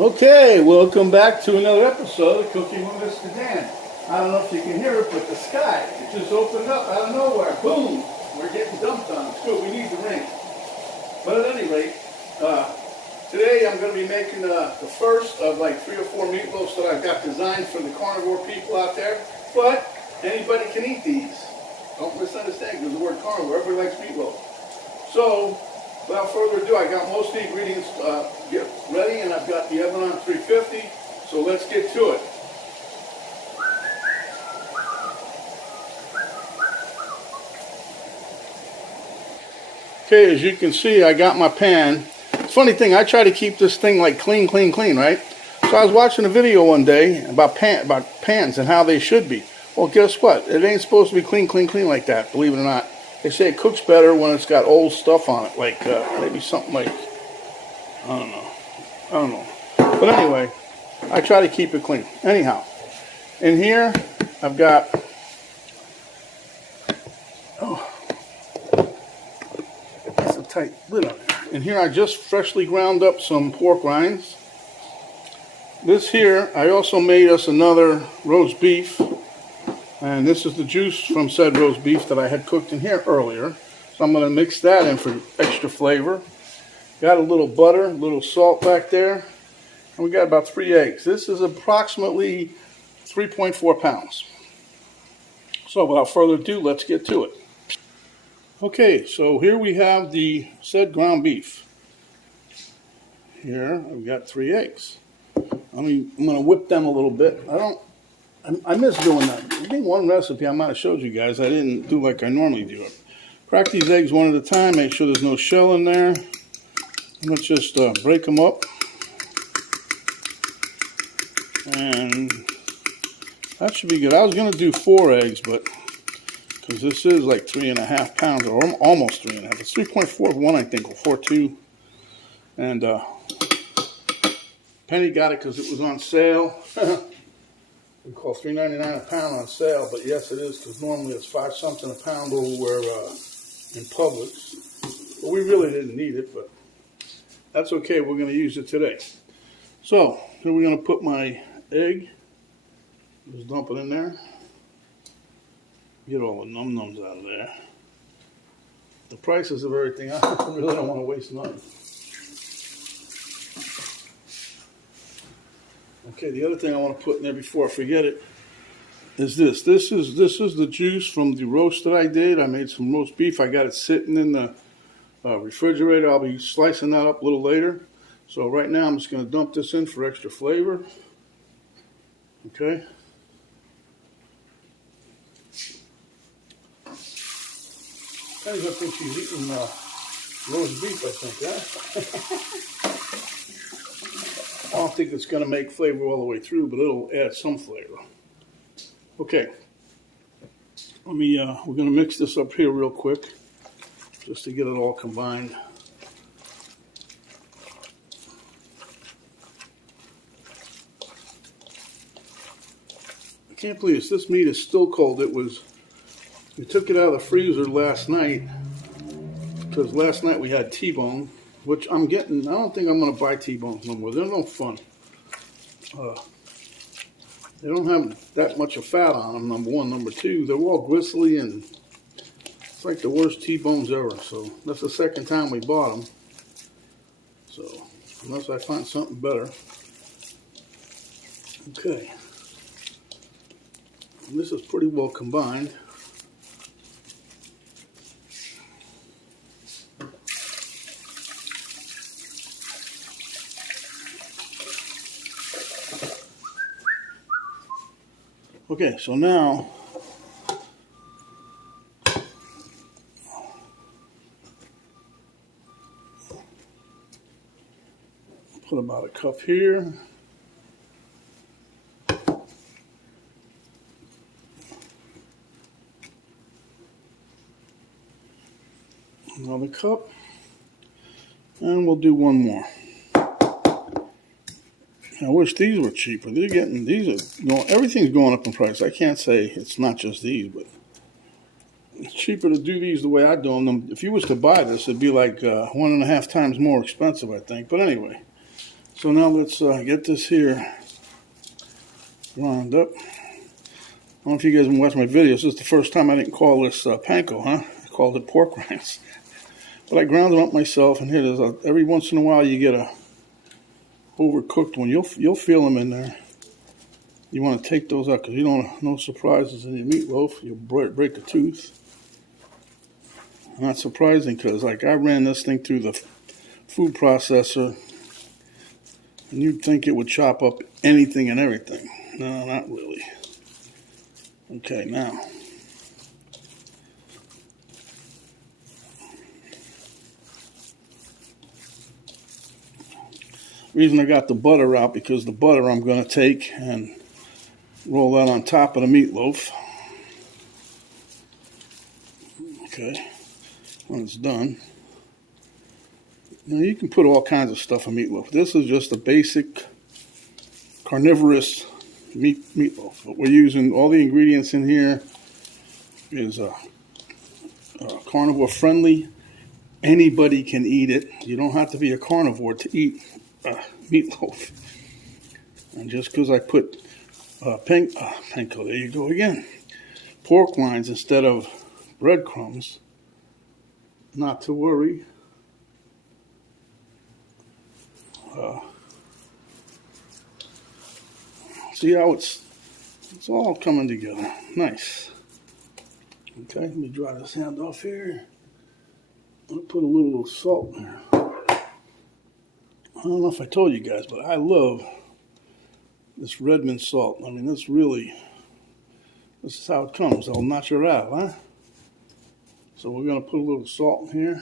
Okay, welcome back to another episode of Cooking with Mr. Dan. I don't know if you can hear it, but the sky, it just opened up out of nowhere. Boom! We're getting dumped on. It's good. We need the rain. But at any rate, today I'm going to be making the first of like 3 or 4 meatloafs that I've got designed for the carnivore people out there. But anybody can eat these. Don't misunderstand, because the word carnivore, everybody likes meatloaf. So, without further ado, I got most of the ingredients get ready, and I've got the oven on 350, so let's get to it. Okay, as you can see, I got my pan. Funny thing, I try to keep this thing like clean, right? So I was watching a video one day about pans and how they should be. Well, guess what? It ain't supposed to be clean like that, believe it or not. They say it cooks better when it's got old stuff on it, like maybe something like, I don't know. But anyway, I try to keep it clean. Anyhow, in here, I've got, that's a tight lid on there. In here, I just freshly ground up some pork rinds. This here, I also made us another roast beef. And this is the juice from said roast beef that I had cooked in here earlier. So I'm going to mix that in for extra flavor. Got a little butter, a little salt back there. And we got about 3 eggs. This is approximately 3.4 pounds. So without further ado, let's get to it. Okay, so here we have the said ground beef. Here I've got 3 eggs. I'm going to whip them a little bit. I miss doing that. I think one recipe I might have showed you guys, I didn't do like I normally do it. Crack these eggs one at a time, make sure there's no shell in there. And let's just break them up. And that should be good. I was going to do 4 eggs, but because this is like 3.5 pounds, or almost 3.5. It's 3.4 one, I think, or 4.2. And Penny got it because it was on sale. We call $3.99 a pound on sale, but yes, it is, because normally it's 5 something a pound over in Publix. But we really didn't need it, but that's okay. We're going to use it today. So here we're going to put my egg. Just dump it in there. Get all the num-nums out of there. The prices of everything, I really don't want to waste none. Okay, the other thing I want to put in there before I forget it is this. This is the juice from the roast that I did. I made some roast beef. I got it sitting in the refrigerator. I'll be slicing that up a little later. So right now I'm just going to dump this in for extra flavor. Okay. Kind of think she's eating roast beef, I think, yeah? I don't think it's going to make flavor all the way through, but it'll add some flavor. Okay. Let me, we're going to mix this up here real quick, just to get it all combined. I can't believe this meat is still cold. We took it out of the freezer last night, because last night we had T-bone. Which I don't think I'm going to buy T-bones no more. They're no fun. They don't have that much of fat on them, number one. Number two, they're all gristly, and it's like the worst T-bones ever. So that's the second time we bought them. So unless I find something better. Okay. And this is pretty well combined. Okay, so now put about a cup here. Another cup. And we'll do one more. I wish these were cheaper. Everything's going up in price. I can't say it's not just these, but it's cheaper to do these the way I do them. If you was to buy this, it'd be like 1.5 times more expensive, I think. But anyway, So now let's get this here ground up. I don't know if you guys have been watching my videos. This is the first time I didn't call this panko, huh? I called it pork rinds. But I ground them up myself, and here, every once in a while you get a overcooked one. You'll feel them in there. You want to take those out because you don't want no surprises in your meatloaf. You'll break a tooth. Not surprising because, like, I ran this thing through the food processor, and you'd think it would chop up anything and everything. No, not really. Okay, now. Reason I got the butter out, because the butter I'm going to take and roll that on top of the meatloaf. Okay, when it's done. Now you can put all kinds of stuff in meatloaf. This is just a basic carnivorous meatloaf. But we're using all the ingredients in here is carnivore friendly. Anybody can eat it. You don't have to be a carnivore to eat meatloaf. And just because I put panko, there you go again, pork rinds instead of breadcrumbs, not to worry. See how it's all coming together. Nice. Okay, let me dry this hand off here. I'll put a little salt in there. I don't know if I told you guys, but I love this Redmond salt. I mean, this is how it comes, all natural, huh? So we're going to put a little salt in here.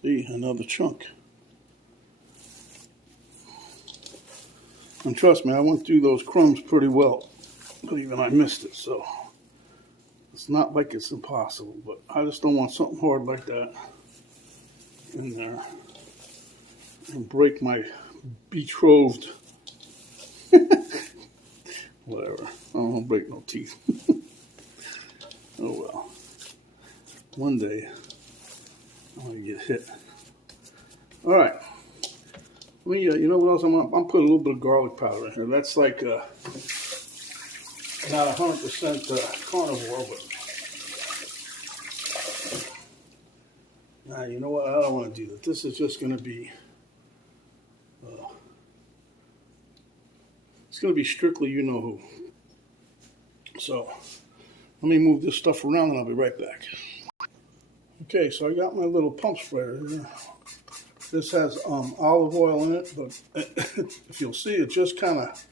See, another chunk. And trust me, I went through those crumbs pretty well, but even I missed it, so it's not like it's impossible, but I just don't want something hard like that in there and break my betrothed. Whatever, I don't want to break no teeth. Oh well, one day I'm going to get hit. All right. You know what else I'm putting a little bit of garlic powder in here. That's like not 100% carnivore, but you know what? I don't want to do that. This is just going to be it's going to be strictly you know who. So let me move this stuff around and I'll be right back. Okay, so I got my little pump sprayer here. This has olive oil in it, but if you'll see, it just kind of,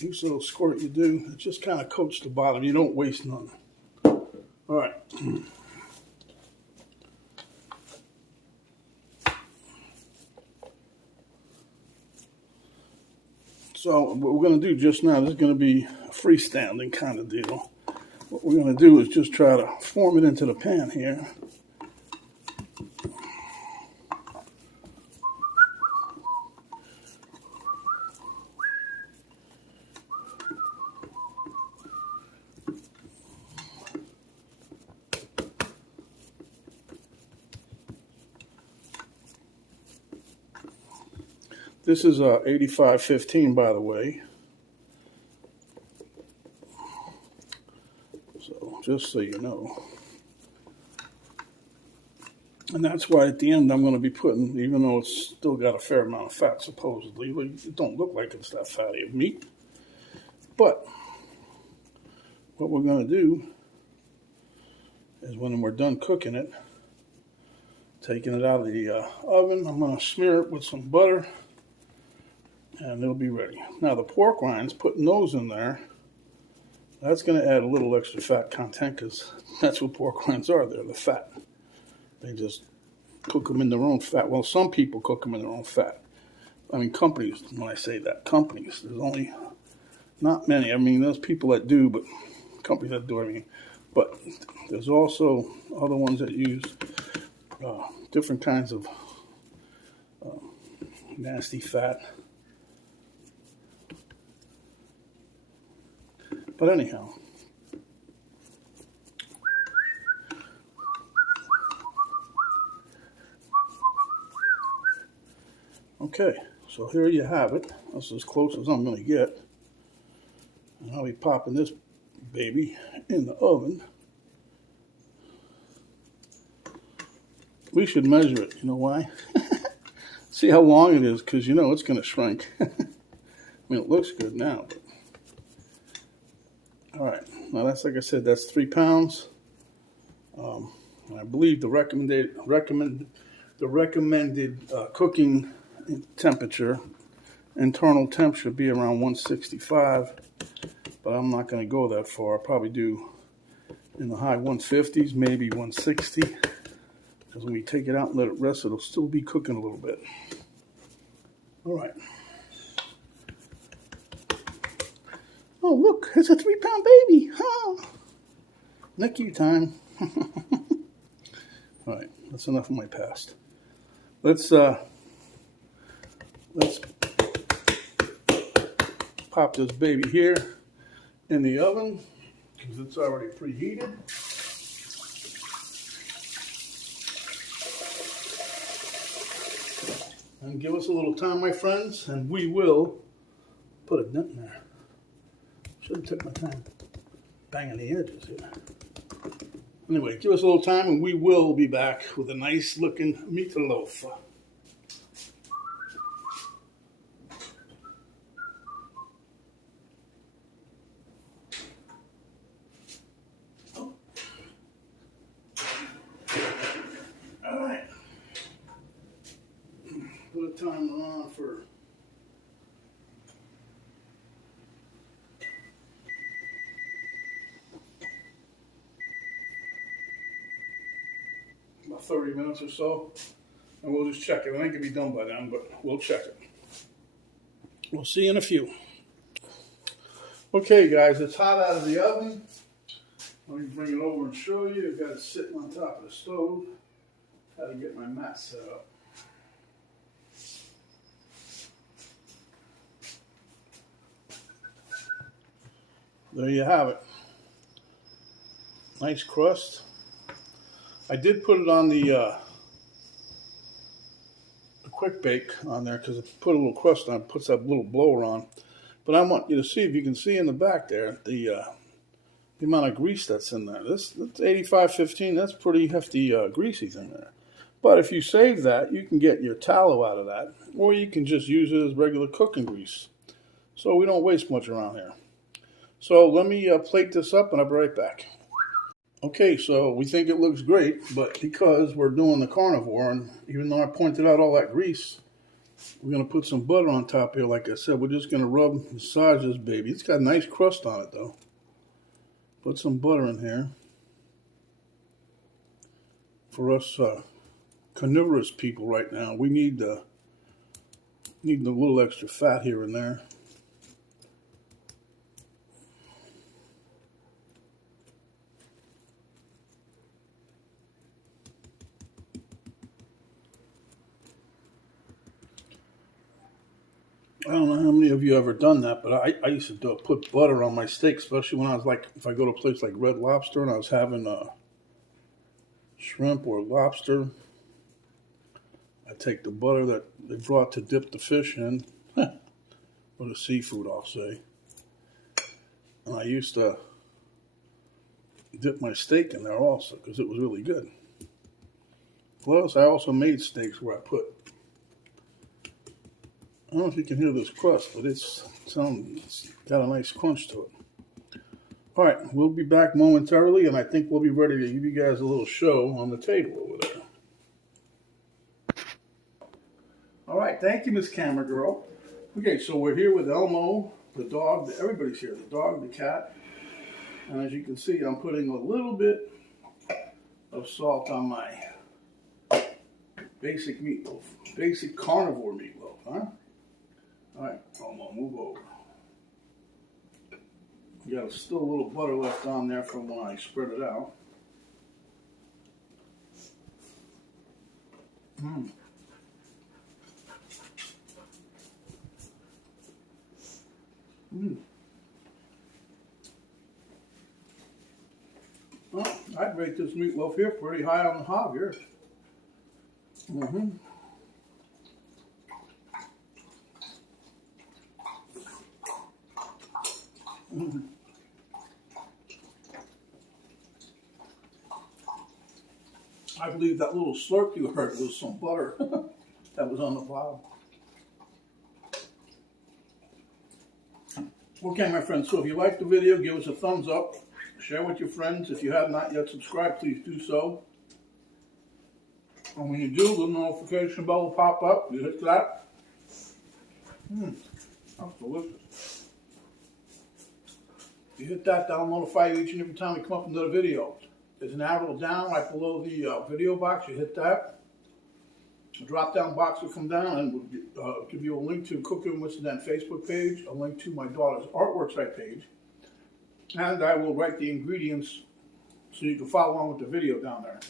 each little squirt you do, it just kind of coats the bottom. You don't waste none. All right. So what we're going to do just now, this is going to be a freestanding kind of deal. What we're going to do is just try to form it into the pan here. This is 8515, by the way. So just so you know. And that's why at the end I'm going to be putting, even though it's still got a fair amount of fat supposedly, it don't look like it's that fatty of meat. But what we're going to do is when we're done cooking it, taking it out of the oven, I'm going to smear it with some butter. And it'll be ready. Now the pork rinds, putting those in there, that's going to add a little extra fat content because that's what pork rinds are. They're the fat. They just cook them in their own fat. Well, some people cook them in their own fat. I mean, companies, when I say that, companies, there's only not many. I mean, there's people that do, but companies that do, I mean, But there's also other ones that use different kinds of nasty fat. But anyhow, okay, so here you have it. That's as close as I'm going to get. And I'll be popping this baby in the oven. We should measure it. You know why? See how long it is, because you know it's going to shrink. I mean, it looks good now. But... all right. Now that's, like I said, that's 3 pounds. I believe the recommended cooking temperature, internal temp, should be around 165. But I'm not going to go that far. I'll probably do in the high 150s, maybe 160. Because when we take it out and let it rest, it'll still be cooking a little bit. All right. Oh, look, it's a 3-pound baby. Huh? Nicky time. All right, that's enough of my past. Let's pop this baby here in the oven because it's already preheated. And give us a little time, my friends, and we will put a dent in there. Should have took my time banging the edges here. Anyway, give us a little time and we will be back with a nice looking meatloaf. All right. Put a timer on for about 30 minutes or so, and we'll just check it. I think it'll be done by then, but we'll check it. We'll see you in a few. Okay, guys, it's hot out of the oven. Let me bring it over and show you. I've got it sitting on top of the stove. How to get my mat set up. There you have it. Nice crust. I did put it on the quick bake on there because it put a little crust on it, puts that little blower on. But I want you to see, if you can see in the back there, the amount of grease that's in there. That's 85-15. That's pretty hefty greasy thing there. But if you save that, you can get your tallow out of that, or you can just use it as regular cooking grease. So we don't waste much around here. So let me plate this up and I'll be right back. Okay, so we think it looks great, but because we're doing the carnivore, and even though I pointed out all that grease, we're going to put some butter on top here. Like I said, we're just going to massage this baby. It's got a nice crust on it, though. Put some butter in here. For us carnivorous people right now, we need a little extra fat here and there. I don't know how many of you ever done that, but I used to put butter on my steak, especially when I was like, if I go to a place like Red Lobster and I was having shrimp or lobster, I take the butter that they brought to dip the fish in, or the seafood, I'll say, and I used to dip my steak in there also because it was really good. Plus, I also made steaks where I put, I don't know if you can hear this crust, but it's got a nice crunch to it. All right, we'll be back momentarily, and I think we'll be ready to give you guys a little show on the table over there. All right, thank you, Miss Camera Girl. Okay, so we're here with Elmo, the dog. Everybody's here, the dog, the cat. And as you can see, I'm putting a little bit of salt on my basic meatloaf, basic carnivore meatloaf, huh? All right, Elmo, move over. Got still a little butter left on there from when I spread it out. Mmm. Mmm. Well, I'd rate this meatloaf here pretty high on the hog here. Mm-hmm. Mm-hmm. I believe that little slurp you heard was some butter that was on the bottom. Okay, my friends, so if you liked the video, give us a thumbs up. Share with your friends. If you have not yet subscribed, please do so. And when you do, the notification bell will pop up. You hit that. That's delicious. You hit that, that'll notify you each and every time we come up with another video. There's an arrow down right below the video box. You hit that. The drop down box will come down and we'll give you a link to Cooking with Dan Facebook page, a link to my daughter's artwork site page, and I will write the ingredients so you can follow along with the video down there.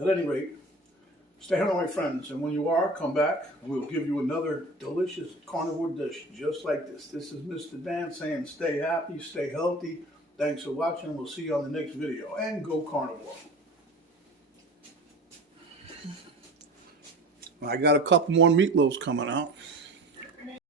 At any rate, stay home, my friends, and when you are, come back and we'll give you another delicious carnivore dish just like this. This is Mr. Dan saying stay happy, stay healthy. Thanks for watching. We'll see you on the next video. And go carnivore. I got a couple more meatloaves coming out.